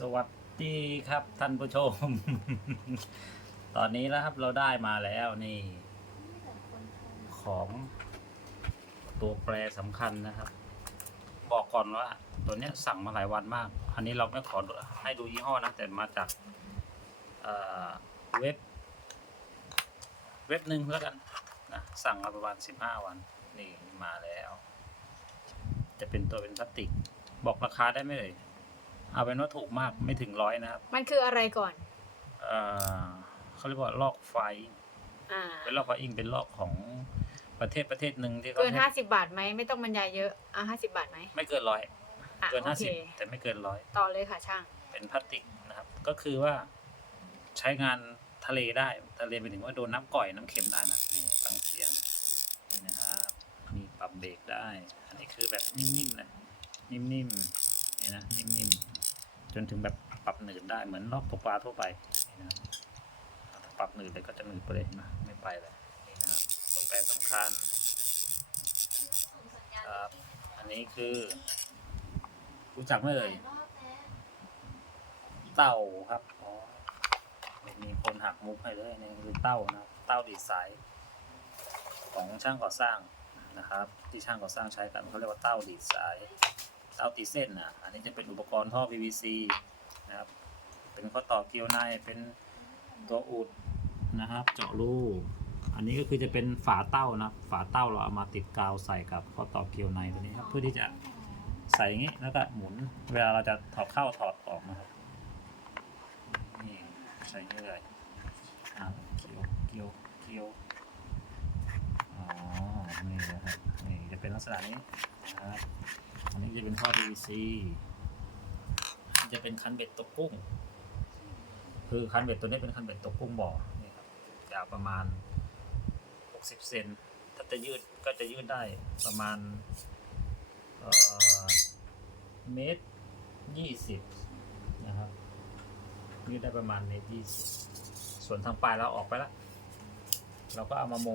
สวัสดีครับท่านผู้ชม ตอนนี้แล้วครับเราได้มาแล้วนี่ ของตัวแปรสำคัญนะครับ บอกก่อนว่า ตัวนี้สั่งมาหลายวันมาก อันนี้เราไม่ขอให้ดูยี่ห้อนะ แต่มาจากเเว็บ เว็บหนึ่งแล้วกันนะสั่งมาประมาณสิบห้าวัน นี่มาแล้ว จะเป็นตัวเป็นพลาสติก บอกราคาได้ไหมเลย เอาเป็นว่าถูกมากไม่ถึงร้อยนะครับมันคืออะไรก่อน เอ่อเขาเรียกว่าลอกไฟ อ่า เป็นลอกไฟอิงเป็นลอกของประเทศประเทศหนึ่งที่เขาเกินให้ห้าสิบาทไหมไม่ต้องบรรยายเยอะอะห้าสิบาทไหมไม่เกินร้อยอะเกินโอห้าเคสิบแต่ไม่เกินร้อยต่อเลยค่ะช่าง เป็นพลาสติกนะครับ ก็คือว่าใช้งานทะเลได้ทะเลไปถึงว่าโดนน้ำก่อยน้ำเค็มได้นะนี่ฟังเสียงนี่นะครับมีปรับเบรกได้ อันนี้คือแบบนิ่มๆนะนิ่มๆนี่นะนิ่มๆ จนถึงแบบปรับหนืดได้เหมือนลอกตกปลาทั่วไปนี่นะครับถ้าปรับหนืดเลยก็จะหนืดไปเลยนะไม่ไปเลยนี่นะครับตัวแปรสำคัญครับอันนี้คือ รู้จักไหมเอ่ยเต้าครับอ๋อมีคนหักมุกให้เลยนี่คือเต้านะครับเต้าดีดสายของช่างก่อสร้างนะครับ ที่ช่างก่อสร้างใช้กันเขาเรียกว่าเต้าดีดสาย เตาตีเส้นนะอันนี้จะเป็นอุปกรณ์ท่อ PVC นะครับ เป็นข้อต่อเกลียวในเป็นตัวอุดนะครับ เจาะรูอันนี้ก็คือจะเป็นฝาเต้านะฝาเต้าเราเอามาติดกาวใส่กับข้อต่อเกลียวในตัวนี้ครับเพื่อที่จะใส่อย่างนี้แล้วก็หมุนเวลาเราจะถอดเข้าถอดออกนะครับนี่ใส่เยอะเลยอ่าเกียวเกียวเกียวอ๋อนี่นะครับนี่จะเป็นลักษณะนี้นะครับ อันนี้จะเป็นท่อ PVC อันจะเป็นคันเบ็ดตกกุ้ง คือคันเบ็ดตัวนี้เป็นคันเบ็ดตกกุ้งบ่อนี่ครับยาวประมาณ 60 เซน ถ้าจะยืดก็จะยืดได้ประมาณเมตรยี่สิบนะครับยืดได้ประมาณเมตรยี่สิบส่วนทางปลายเราออกไปแล้ว เราก็เอามาโม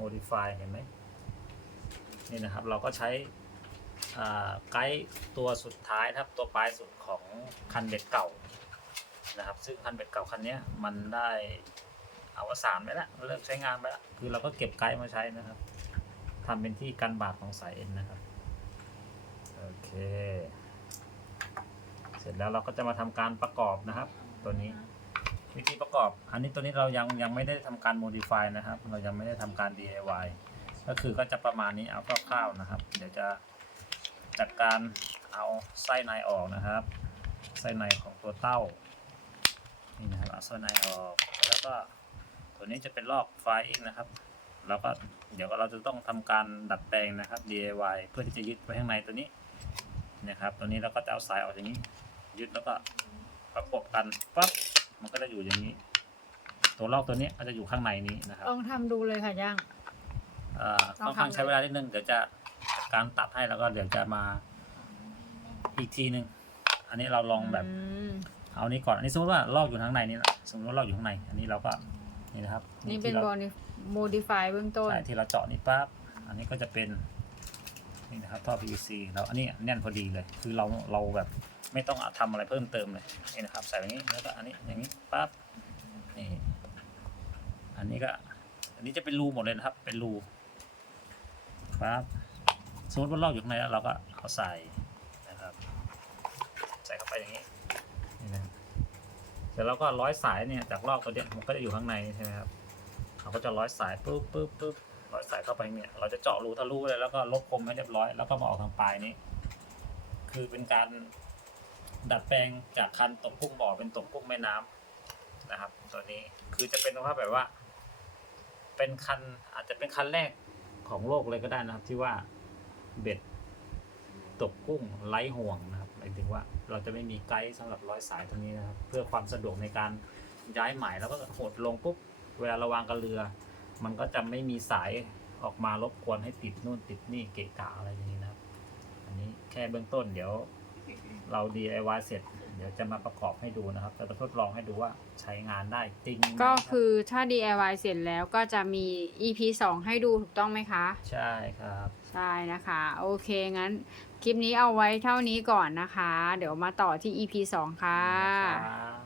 modify เห็นไหมนี่นะครับ เราก็ใช้ ไกด์ตัวสุดท้ายนะครับตัวปลายสุดของคันเบ็ดเก่านะครับ ซึ่งคันเบ็ดเก่าคันนี้มันได้อวสานไปแล้วเลิกใช้งานไปแล้วคือเราก็เก็บไกด์มาใช้นะครับทำเป็นที่กันบาดของสายเอ็นนะครับโอเค เสร็จแล้วเราก็จะมาทำการประกอบนะครับ ตัวนี้วิธีประกอบ อันนี้ตัวนี้เรายังยังไม่ได้ทำการ modify นะครับ เรายังไม่ได้ทำการ DIY ก็คือก็จะประมาณนี้เอาคร่าวๆนะครับ เดี๋ยวจะ จัดการเอาไส้ในออกนะครับ ไส้ในของตัวเต้านี่นะครับเอาไส้ในออกแล้วก็ตัวนี้จะเป็นลอกไฟเองนะครับแล้วก็เดี๋ยวเราจะต้องทำการดัดแปลงนะครับ DIY เพื่อที่จะยึดไว้ข้างในตัวนี้นะครับตัวนี้เราก็จะเอาสายออกอย่างนี้ ยึดแล้วก็ประกบกันปั๊บมันก็จะอยู่อย่างนี้ ตัวลอกตัวนี้ก็จะอยู่ข้างในนี้นะครับลองทำดูเลยค่ะย่างเอ่อลองค่อนข้างทำเลยใช้เวลานิดนึงเดี๋ยวจะจัด การตัดให้แล้วก็เดี๋ยวจะมาอีกทีหนึ่งอันนี้เราลองแบบอืมเอานี้ก่อนอันนี้สมมติว่าลอกอยู่ข้างในนี่นะสมมติว่าลอกอยู่ข้างใน อันนี้เราก็นี่นะครับนี่เป็นที่เราโมดิฟายเบื้องต้นใช่ที่เราเจาะนี่ปั๊บอันนี้ก็จะเป็นนี่นะครับท่อ PVC แล้วอันนี้แน่นพอดีเลย คือเราเราแบบไม่ต้องทำอะไรเพิ่มเติมเลยนี่นะครับ ใส่อย่างนี้แล้วก็อันนี้อย่างนี้ปั๊บนี่อันนี้ก็ อันนี้จะเป็นรูหมดเลยนะครับ เป็นรูปั๊บ สมมติว่าลอกอยู่ข้างในแล้วเราก็เอาใส่นะครับ ใส่เข้าไปอย่างนี้นี่นะเสร็จแล้วก็ร้อยสายเนี่ยจากลอกตัวเนี้ยมันก็จะอยู่ข้างในใช่ไหมครับเราก็จะร้อยสายปุ๊บปุ๊บปุ๊บร้อยสายเข้าไปเนี่ย เราจะเจาะรูทะลุเลยแล้วก็ลบคมให้เรียบร้อยแล้วก็มาออกทางปลายนี้ คือเป็นการดัดแปลงจากคันตกกุ้งบ่อเป็นตกกุ้งแม่น้ำนะครับ ตัวนี้คือจะเป็นสภาพแบบว่า เป็นคันอาจจะเป็นคันแรกของโลกเลยก็ได้นะครับ ที่ว่า เบ็ดตกกุ้งไร้ห่วงนะครับหมายถึงว่าเราจะไม่มีไกด์สำหรับร้อยสายตรงนี้นะครับ เพื่อความสะดวกในการย้ายหมายแล้วก็หดลงปุ๊บเวลาระวางกับเรือ มันก็จะไม่มีสายออกมารบกวนให้ติดนู่นติดนี่เกะกะอะไรอย่างนี้นะครับ อันนี้แค่เบื้องต้นเดี๋ยวเรา DIY เสร็จ ดี๋ยวจะมาประกอบให้ดูนะครับ จะมาทดลองให้ดูว่าใช้งานได้จริงไหมก็รับคือถ้า DIY เสร็จแล้วก็จะมี EP 2 ให้ดูถูกต้องไหมคะ ใช่ครับ ใช่นะคะ โอเคงั้น คลิปนี้เอาไว้เท่านี้ก่อนนะคะ เดี๋ยวมาต่อที่ EP 2 ค่ะครับ